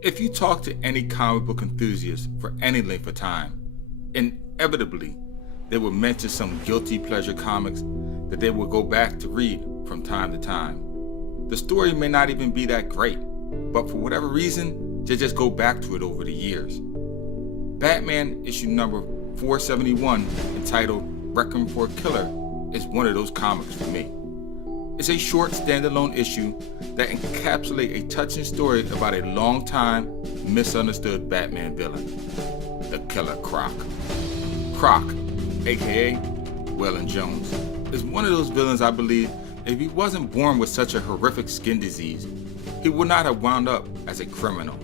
If you talk to any comic book enthusiast for any length of time, inevitably they will mention some guilty pleasure comics that they will go back to read from time to time. The story may not even be that great, but for whatever reason, they just go back to it over the years. Batman issue number 471, entitled Requiem for a Killer, is one of those comics for me. It's a short standalone issue that encapsulates a touching story about a long-time misunderstood Batman villain, the Killer Croc. Croc, aka Waylon Jones, is one of those villains I believe if he wasn't born with such a horrific skin disease, he would not have wound up as a criminal.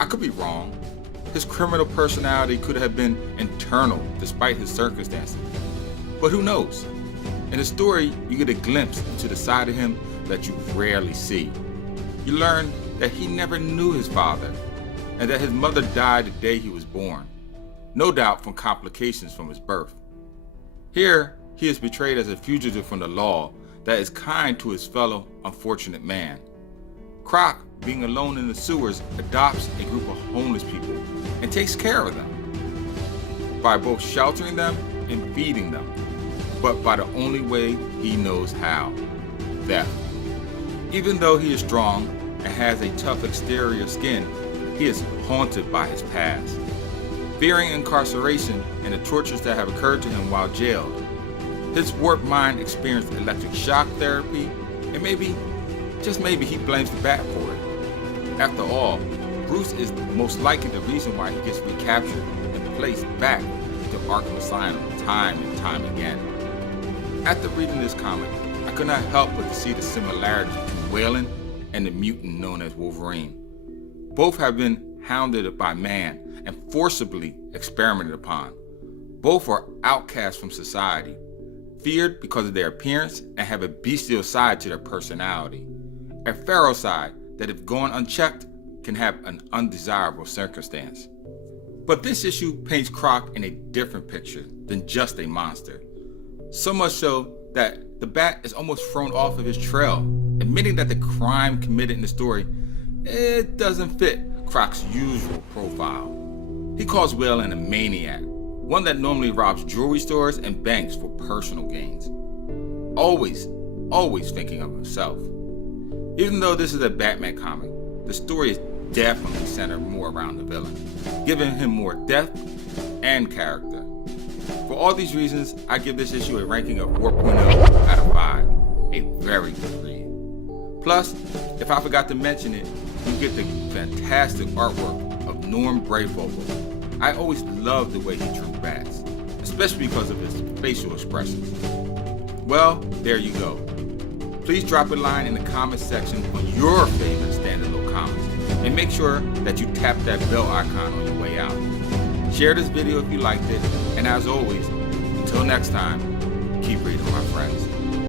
I could be wrong. His criminal personality could have been internal despite his circumstances. But who knows? In the story, you get a glimpse into the side of him that you rarely see. You learn that he never knew his father, and that his mother died the day he was born, no doubt from complications from his birth. Here, he is portrayed as a fugitive from the law that is kind to his fellow unfortunate man. Croc, being alone in the sewers, adopts a group of homeless people and takes care of them by both sheltering them and feeding them, but by the only way he knows how: theft. Even though he is strong and has a tough exterior skin, he is haunted by his past, fearing incarceration and the tortures that have occurred to him while jailed. His warped mind experienced electric shock therapy, and maybe, just maybe, he blames the Bat for it. After all, Bruce is most likely the reason why he gets recaptured and placed back to Arkham Asylum time and time again. After reading this comic, I could not help but to see the similarity between Waylon and the mutant known as Wolverine. Both have been hounded by man and forcibly experimented upon. Both are outcasts from society, feared because of their appearance, and have a bestial side to their personality. A feral side that, if gone unchecked, can have an undesirable circumstance. But this issue paints Croc in a different picture than just a monster. So much so that the Bat is almost thrown off of his trail, admitting that the crime committed in the story, it doesn't fit Croc's usual profile. He calls Waylon a maniac, one that normally robs jewelry stores and banks for personal gains. Always thinking of himself. Even though this is a Batman comic, the story is definitely centered more around the villain, giving him more depth and character. For all these reasons, I give this issue a ranking of 4.0 out of 5. A very good read. Plus, if I forgot to mention it, you get the fantastic artwork of Norm Brayfogle. I always loved the way he drew bats, especially because of his facial expressions. Well, there you go. Please drop a line in the comments section on your favorite standalone comics, and make sure that you tap that bell icon on your way out. Share this video if you liked it, and as always, until next time, keep reading, my friends.